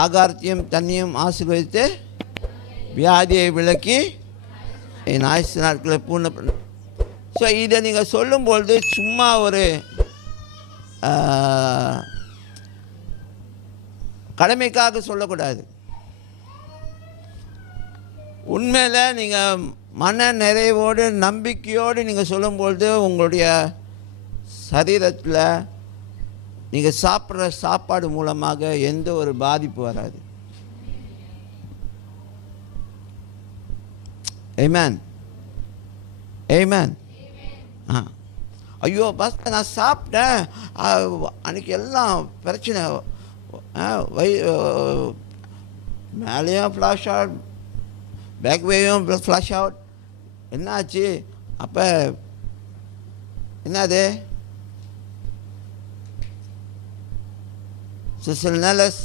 ஆகாரத்தையும் தண்ணியும் ஆசீர்வதித்து வியாதியை விலக்கி என் ஆயுசு நாட்களை பூர்ண பண்ண. ஸோ இதை நீங்கள் சொல்லும்பொழுது சும்மா ஒரு கடமைக்காக சொல்லக்கூடாது. உண்மையில் நீங்கள் மன நிறைவோடு நம்பிக்கையோடு நீங்கள் சொல்லும்பொழுது உங்களுடைய சரீரத்தில் நீங்கள் சாப்பிட்ற சாப்பாடு மூலமாக எந்த ஒரு பாதிப்பு வராது. ஆமென், ஆமென். ஐயோ பாஸ்டர் நான் சாப்பிட்டேன், அன்றைக்கி எல்லாம் பிரச்சனை, மேலேயும் ஃப்ளாஷ் அவுட், பேக் வேயும் ஃப்ளாஷ் அவுட், என்னாச்சு? அப்போ என்னது? சில நேரம்